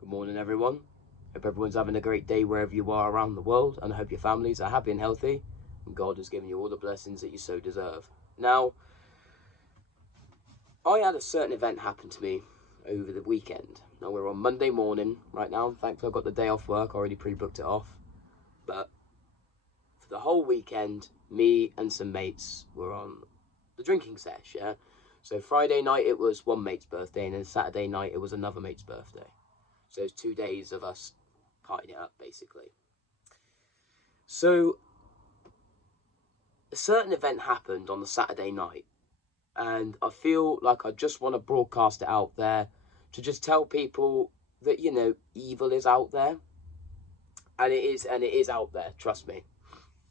Good morning, everyone. Hope everyone's having a great day wherever you are around the world, and I hope your families are happy and healthy, and God has given you all the blessings that you so deserve. Now, I had a certain event happen to me over the weekend. Now, we're on Monday morning right now. Thankfully, I've got the day off work. I already pre-booked it off. But for the whole weekend, me and some mates were on the drinking sesh, yeah? So Friday night, it was one mate's birthday, and then Saturday night, it was another mate's birthday. So it's 2 days of us partying it up, basically. So a certain event happened on the Saturday night, and I feel like I just want to broadcast it out there to just tell people that, evil is out there, and it is out there. Trust me,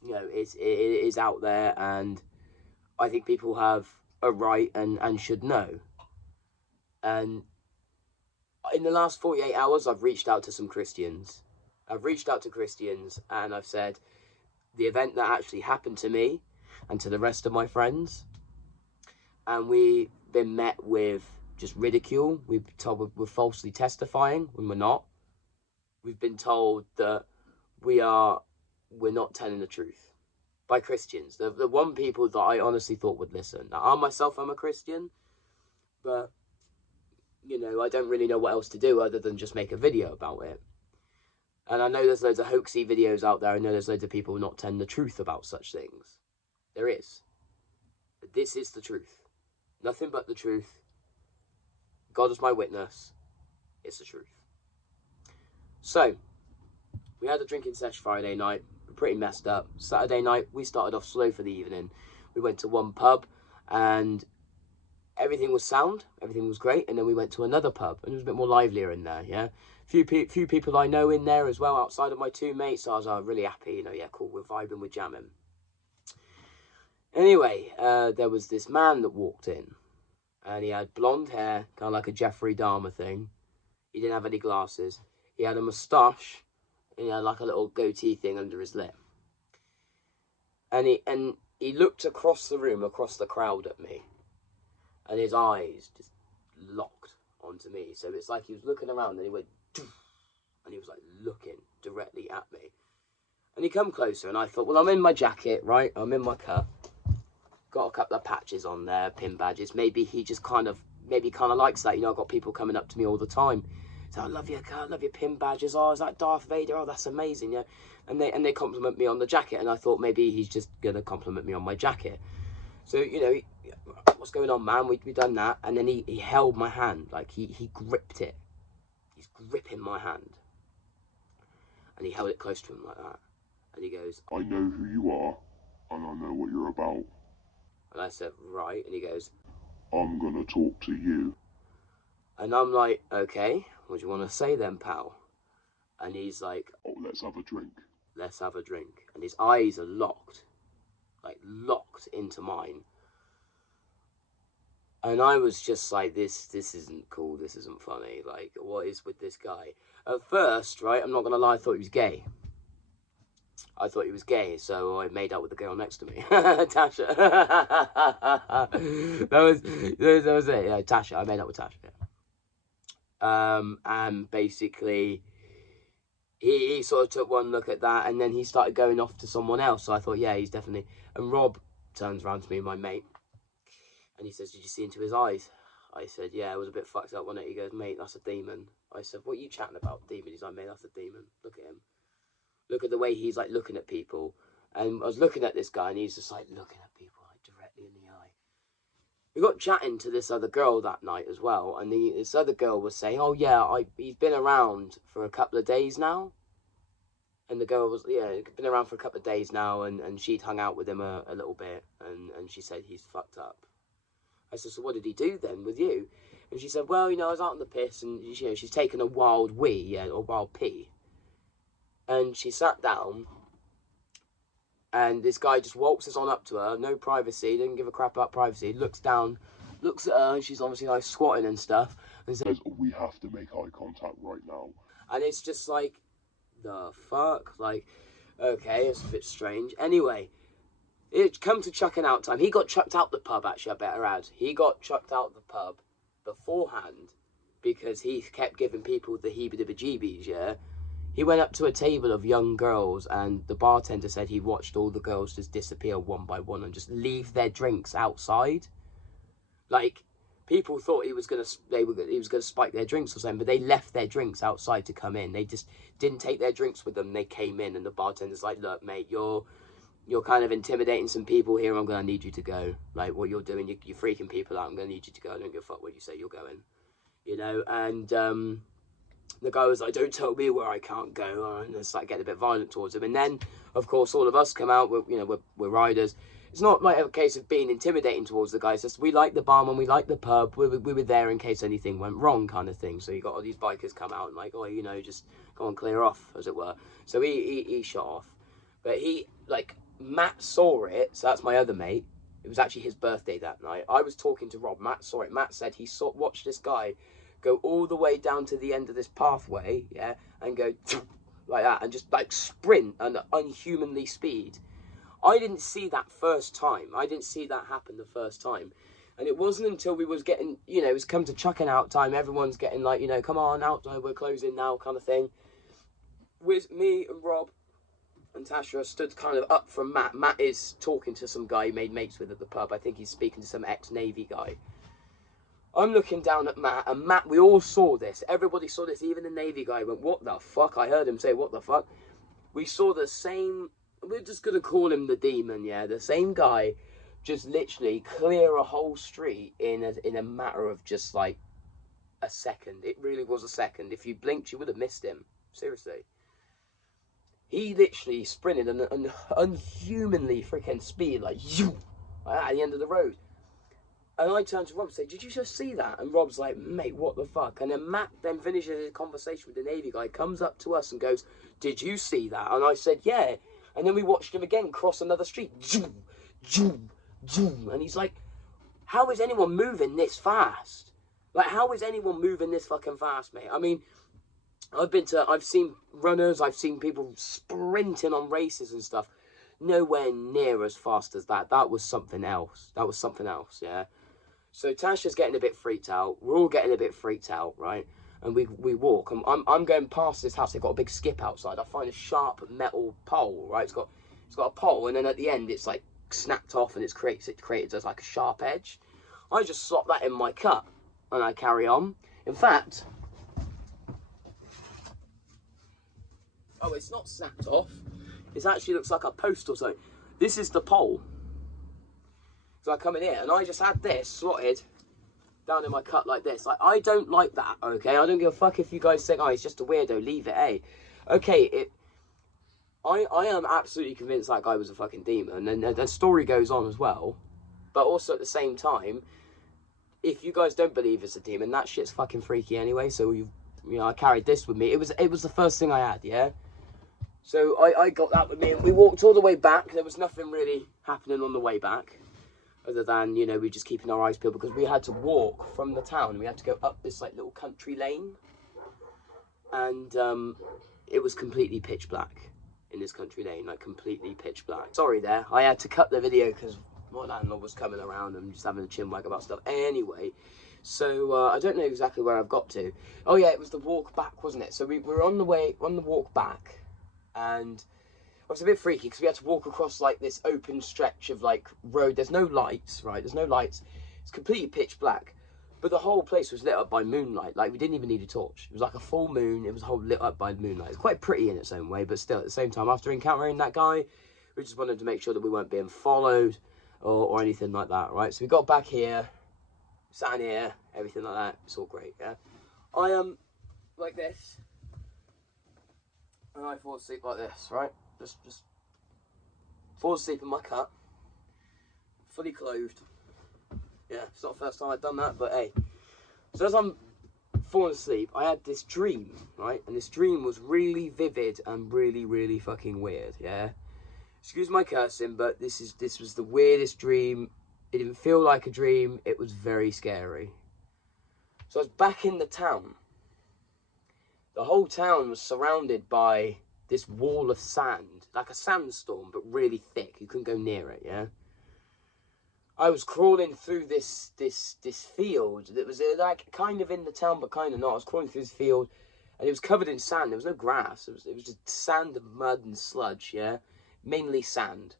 it is out there, and I think people have a right and should know. And in the last 48 hours, I've reached out to some Christians. And I've said the event that actually happened to me and to the rest of my friends, and we've been met with just ridicule. We've been told we're falsely testifying when we're not. We've been told that we're not telling the truth by Christians. The one people that I honestly thought would listen. Now, I'm a Christian, but I don't really know what else to do other than just make a video about it. And I know there's loads of hoaxy videos out there. I know there's loads of people not telling the truth about such things. There is. But this is the truth. Nothing but the truth. God is my witness. It's the truth. So, we had a drinking session Friday night. We're pretty messed up. Saturday night, we started off slow for the evening. We went to one pub, and everything was sound. Everything was great. And then we went to another pub, and it was a bit more livelier in there, yeah? Few people I know in there as well, outside of my two mates. So I was really happy, yeah, cool, we're vibing, we're jamming. Anyway, there was this man that walked in, and he had blonde hair, kind of like a Jeffrey Dahmer thing. He didn't have any glasses. He had a moustache, and he had like a little goatee thing under his lip. And he looked across the room, across the crowd at me, and his eyes just locked onto me. So it's like he was looking around, and he went, and he was like looking directly at me. And he come closer, and I thought, well, I'm in my jacket, right? I'm in my cut. Got a couple of patches on there, pin badges. Maybe he just kind of likes that. I've got people coming up to me all the time. So, I love your cut, I love your pin badges. Oh, is that Darth Vader? Oh, that's amazing, yeah. And they compliment me on the jacket, and I thought maybe he's just gonna compliment me on my jacket. So, what's going on, man? We done that, and then he held my hand, like he gripped it. He's gripping my hand, and he held it close to him like that, and he goes, I know who you are, and I know what you're about. and I said, right, and he goes, I'm gonna talk to you. and I'm like, okay, what do you want to say then, pal? And he's like, oh, let's have a drink. Let's have a drink. And his eyes are locked, like locked into mine. And I was just like, this isn't cool, this isn't funny, like, what is with this guy? At first, right, I'm not gonna lie, I thought he was gay. So I made out with the girl next to me, Tasha. that was it, yeah, Tasha. I made out with Tasha, yeah. And basically, he sort of took one look at that, and then he started going off to someone else. So I thought, yeah, he's definitely. And Rob turns around to me, my mate, and he says, "Did you see into his eyes?" I said, "Yeah, it was a bit fucked up, wasn't it?" He goes, "Mate, that's a demon." I said, "What are you chatting about, demon?" He's like, "Mate, that's a demon. Look at him. Look at the way he's like looking at people." And I was looking at this guy, and he's just like looking at people like directly in the eye. We got chatting to this other girl that night as well, and this other girl was saying, "Oh yeah, he's been around for a couple of days now." And the girl was, yeah, been around for a couple of days now, and she'd hung out with him a little bit, and she said, he's fucked up. I said, so what did he do then with you? And she said, well, I was out on the piss, and, she's taken a wild wee, yeah, or wild pee. And she sat down, and this guy just waltzes on up to her, no privacy, didn't give a crap about privacy, looks down, looks at her, and she's obviously like squatting and stuff, and says, we have to make eye contact right now. And it's just like, the fuck? Like, okay, it's a bit strange. Anyway, it come to chucking out time. He got chucked out the pub, actually, I better add. He got chucked out the pub beforehand because he kept giving people the heebie-jeebies, yeah? He went up to a table of young girls, and the bartender said he watched all the girls just disappear one by one and just leave their drinks outside. Like, people thought he was gonna spike their drinks or something, but they left their drinks outside to come in. They just didn't take their drinks with them. They came in, and the bartender's like, "Look, mate, you're kind of intimidating some people here. I'm gonna need you to go. Like, what you're doing, you're freaking people out. I'm gonna need you to go. I don't give a fuck what you say. You're going, you know." And the guy was like, "Don't tell me where I can't go," and it's like getting a bit violent towards him. And then, of course, all of us come out. We're riders. It's not like a case of being intimidating towards the guys. It's just we like the barman, we like the pub. We were there in case anything went wrong, kind of thing. So you got all these bikers come out and like, oh, you know, just go and clear off, as it were. So he shot off, but Matt saw it. So that's my other mate. It was actually his birthday that night. I was talking to Rob. Matt saw it. Matt said he watched this guy go all the way down to the end of this pathway, yeah, and go like that, and just like sprint at unhumanly speed. I didn't see that first time. I didn't see that happen the first time. And it wasn't until we was getting, you know, it was come to chucking out time. Everyone's getting like, you know, come on out, we're closing now kind of thing. With me and Rob and Tasha stood kind of up from Matt. Matt is talking to some guy he made mates with at the pub. I think he's speaking to some ex-Navy guy. I'm looking down at Matt, and Matt, we all saw this. Everybody saw this. Even the Navy guy went, "What the fuck?" I heard him say, "What the fuck?" We saw the same, we're just going to call him the demon, yeah? The same guy just literally clear a whole street in a matter of just like a second. It really was a second. If you blinked, you would have missed him. Seriously. He literally sprinted an unhumanly freaking speed, like, at the end of the road. And I turned to Rob and said, "Did you just see that?" And Rob's like, "Mate, what the fuck?" And then Matt then finishes his conversation with the Navy guy, comes up to us and goes, "Did you see that?" And I said, "Yeah." And then we watched him again cross another street. And he's like, "How is anyone moving this fast? Like, how is anyone moving this fucking fast, mate?" I mean, I've seen runners, I've seen people sprinting on races and stuff. Nowhere near as fast as that. That was something else. Yeah. So Tasha's getting a bit freaked out. We're all getting a bit freaked out, right? And we walk. I'm going past this house. They've got a big skip outside. I find a sharp metal pole, right? It's got a pole, and then at the end it's like snapped off, and it's created as like a sharp edge. I just slot that in my cut, and I carry on. In fact, oh, it's not snapped off. It actually looks like a post or something. This is the pole. So I come in here, and I just had this slotted down in my cut like this. Like, I don't like that, okay? I don't give a fuck if you guys think, "Oh, he's just a weirdo, leave it, eh?" Okay, I am absolutely convinced that guy was a fucking demon, and the story goes on as well. But also at the same time, if you guys don't believe it's a demon, that shit's fucking freaky anyway. So I carried this with me. It was the first thing I had, yeah? So I got that with me, and we walked all the way back. There was nothing really happening on the way back, other than, you know, we just keeping our eyes peeled, because we had to walk from the town. We had to go up this like little country lane, and it was completely pitch black in this country lane, like completely pitch black. Sorry there, I had to cut the video because my landlord was coming around and just having a chinwag about stuff. Anyway, so I don't know exactly where I've got to. Oh yeah, it was the walk back, wasn't it? So we were on the walk back, and it was a bit freaky because we had to walk across like this open stretch of like road. There's no lights, right? There's no lights. It's completely pitch black, but the whole place was lit up by moonlight. Like, we didn't even need a torch. It was like a full moon. It was whole lit up by moonlight. It's quite pretty in its own way, but still at the same time, after encountering that guy, we just wanted to make sure that we weren't being followed or anything like that, right? So we got back here, sat in here, everything like that. It's all great, yeah? I am like this, and I fall asleep like this, right? Just fall asleep in my cut, fully clothed. Yeah, it's not the first time I've done that, but hey. So as I'm falling asleep, I had this dream, right? And this dream was really vivid and really, really fucking weird, yeah? Excuse my cursing, but this was the weirdest dream. It didn't feel like a dream. It was very scary. So I was back in the town. The whole town was surrounded by this wall of sand, like a sandstorm, but really thick. You couldn't go near it, yeah? I was crawling through this field that was like kind of in the town but kind of not. I was crawling through this field, and it was covered in sand. There was no grass. It was just sand and mud and sludge. Yeah, mainly sand.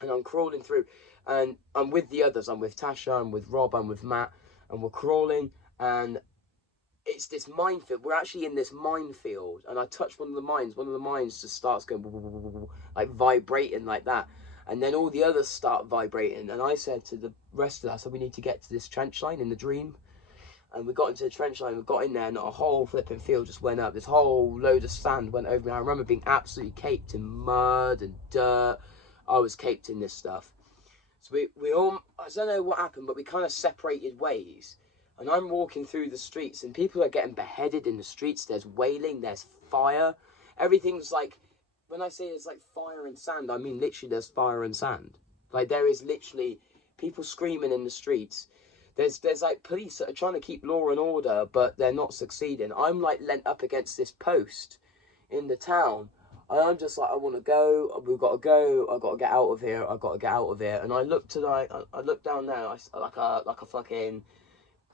And I'm crawling through, and I'm with the others. I'm with Tasha. I'm with Rob. I'm with Matt, and we're crawling, and it's this minefield. We're actually in this minefield, and I touch one of the mines. One of the mines just starts going like vibrating like that. And then all the others start vibrating. And I said to the rest of us, we need to get to this trench line in the dream. And we got into the trench line, we got in there, and a whole flipping field just went up. This whole load of sand went over me. I remember being absolutely caked in mud and dirt. I was caked in this stuff. So we all, I don't know what happened, but we kind of separated ways. And I'm walking through the streets, and people are getting beheaded in the streets. There's wailing, there's fire. Everything's like, when I say it's like fire and sand, I mean literally there's fire and sand. Like there is literally people screaming in the streets. There's like police that are trying to keep law and order, but they're not succeeding. I'm like leant up against this post in the town, and I'm just like, I want to go. We've got to go. I got to get out of here. I got to get out of here. And I look to I look down there, like a fucking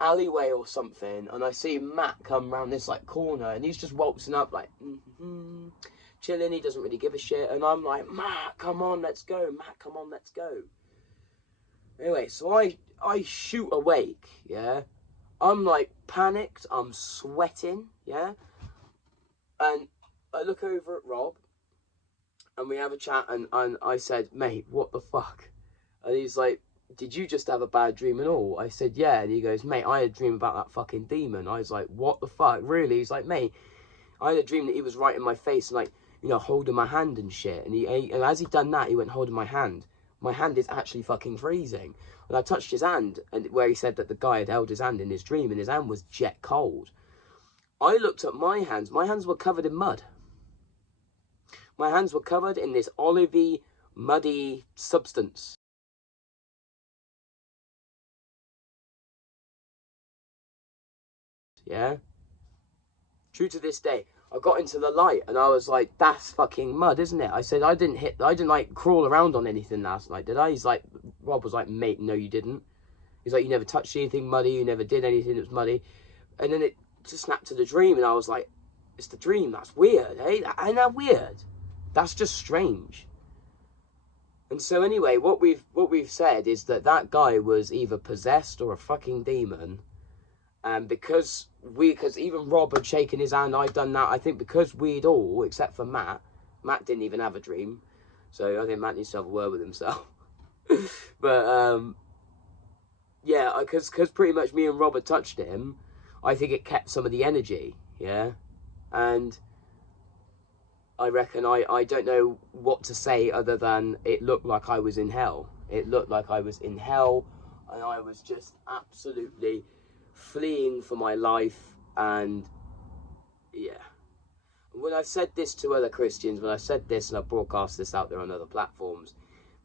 alleyway or something, and I see Matt come round this like corner, and he's just waltzing up like chilling. He doesn't really give a shit, and I'm like, Matt, come on, let's go. Matt, come on, let's go. Anyway, so I shoot awake, yeah. I'm like panicked. I'm sweating, yeah. And I look over at Rob, and we have a chat, and I said, mate, what the fuck? And he's like, did you just have a bad dream and all? I said, yeah. And he goes, mate, I had a dream about that fucking demon. I was like, what the fuck? Really? He's like, mate, I had a dream that he was right in my face and like, you know, holding my hand and shit. And as he done that, he went holding my hand. My hand is actually fucking freezing. And I touched his hand, and where he said that the guy had held his hand in his dream, and his hand was jet cold. I looked at my hands. My hands were covered in mud. My hands were covered in this olivey, muddy substance. Yeah? True to this day. I got into the light, and I was like, that's fucking mud, isn't it? I said, I didn't like crawl around on anything last night, did I? He's like, Rob was like, mate, no you didn't. He's like, you never touched anything muddy, you never did anything that was muddy. And then it just snapped to the dream, and I was like, it's the dream, that's weird, eh? Ain't that weird? That's just strange. And so anyway, what we've said is that guy was either possessed or a fucking demon. And because even Rob had shaken his hand, I'd done that. I think because we'd all, except for Matt didn't even have a dream. So I think Matt needs to have a word with himself. But, yeah, because pretty much me and Rob had touched him, I think it kept some of the energy, yeah? And I reckon I don't know what to say other than it looked like I was in hell. It looked like I was in hell, and I was just absolutely fleeing for my life. And yeah, when I've said this to other Christians, when I've said this and I've broadcast this out there on other platforms,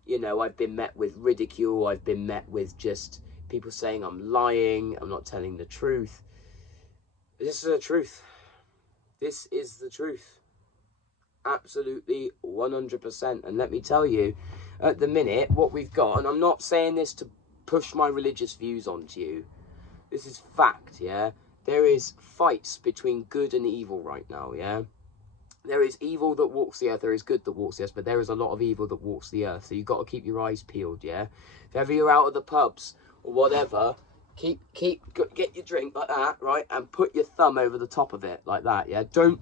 you know, I've been met with ridicule. I've been met with just people saying I'm lying, I'm not telling the truth. This is the truth. This is the truth. Absolutely 100%. And let me tell you, at the minute, what we've got, and I'm not saying this to push my religious views onto you, this is fact, yeah? There is fights between good and evil right now, yeah? There is evil that walks the earth, there is good that walks the earth, but there is a lot of evil that walks the earth, so you've got to keep your eyes peeled, yeah? If ever you're out of the pubs or whatever, get your drink like that, right? And put your thumb over the top of it like that, yeah? Don't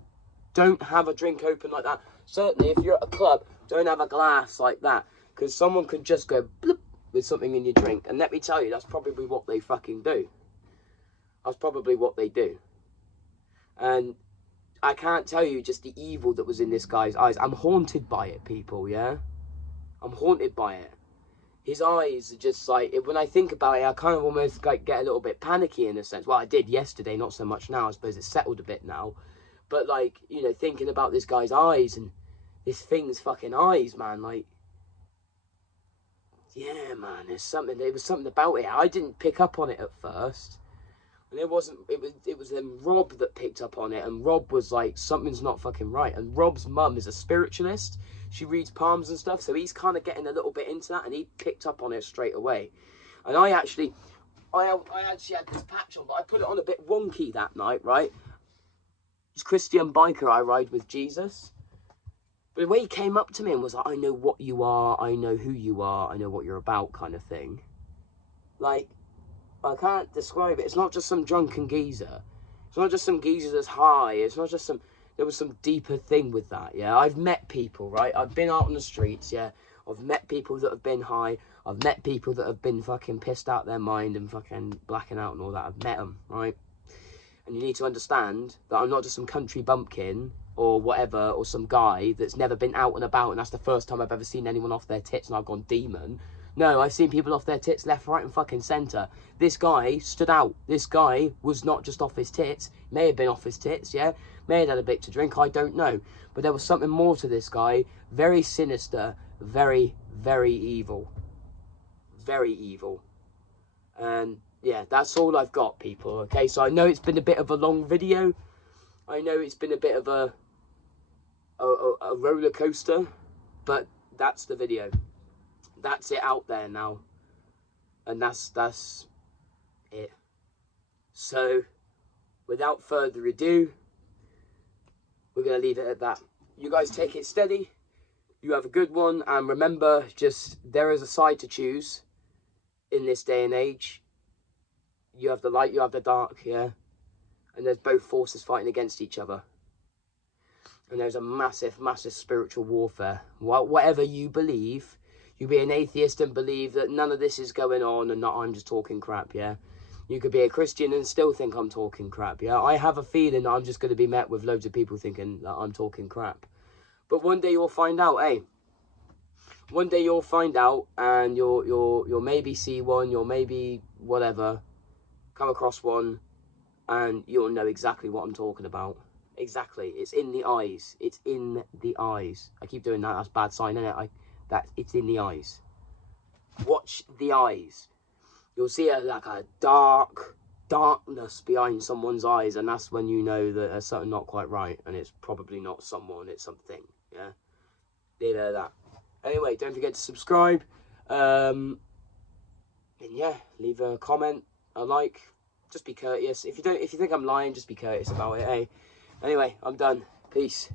have a drink open like that. Certainly, if you're at a club, don't have a glass like that, because someone could just go bloop with something in your drink. And let me tell you, that's probably what they fucking do. That's probably what they do. And I can't tell you just the evil that was in this guy's eyes. I'm haunted by it, people, yeah? I'm haunted by it. His eyes are just like, when I think about it, I kind of almost like get a little bit panicky in a sense. Well, I did yesterday, not so much now. I suppose it's settled a bit now. But, like, you know, thinking about this guy's eyes and this thing's fucking eyes, man, like, yeah, man, there was something about it. I didn't pick up on it at first. And it wasn't, it was Rob that picked up on it, and Rob was like, something's not fucking right. And Rob's mum is a spiritualist. She reads palms and stuff, so he's kind of getting a little bit into that, and he picked up on it straight away. And I actually had this patch on, but I put it on a bit wonky that night, right? It's Christian Biker, I Ride with Jesus. But the way he came up to me and was like, I know what you are, I know who you are, I know what you're about, kind of thing. Like, I can't describe it. It's not just some drunken geezer. It's not just some geezer that's high. It's not just some... There was some deeper thing with that, yeah? I've met people, right? I've been out on the streets, yeah? I've met people that have been high. I've met people that have been fucking pissed out their mind and fucking blacking out and all that. I've met them, right? And you need to understand that I'm not just some country bumpkin or whatever, or some guy that's never been out and about, and that's the first time I've ever seen anyone off their tits and I've gone demon. No, I've seen people off their tits left, right and fucking centre. This guy stood out. This guy was not just off his tits. May have been off his tits, yeah? May have had a bit to drink, I don't know. But there was something more to this guy. Very sinister, very, very evil. Very evil. And yeah, that's all I've got, people, okay? So I know it's been a bit of a long video. I know it's been a bit of a roller coaster, but that's the video. That's it out there now, and that's it. So without further ado, we're gonna leave it at that. You guys take it steady, you have a good one, and remember, just there is a side to choose in this day and age. You have the light, you have the dark, yeah, and there's both forces fighting against each other. And there's a massive, massive spiritual warfare. Whatever you believe, you be an atheist and believe that none of this is going on and that I'm just talking crap, yeah? You could be a Christian and still think I'm talking crap, yeah? I have a feeling that I'm just going to be met with loads of people thinking that I'm talking crap. But one day you'll find out, eh? One day you'll find out, and you'll maybe see one, you'll maybe whatever, come across one, and you'll know exactly what I'm talking about. Exactly. It's in the eyes. It's in the eyes. I keep doing that. That's a bad sign, isn't it? It's in the eyes. Watch the eyes. You'll see like a darkness behind someone's eyes, and that's when you know that there's something not quite right, and it's probably not someone, it's something, yeah? Leave it at that. Anyway, don't forget to subscribe, and yeah, leave a comment, a like, just be courteous. If you think I'm lying, just be courteous about it, eh? Anyway, I'm done. Peace.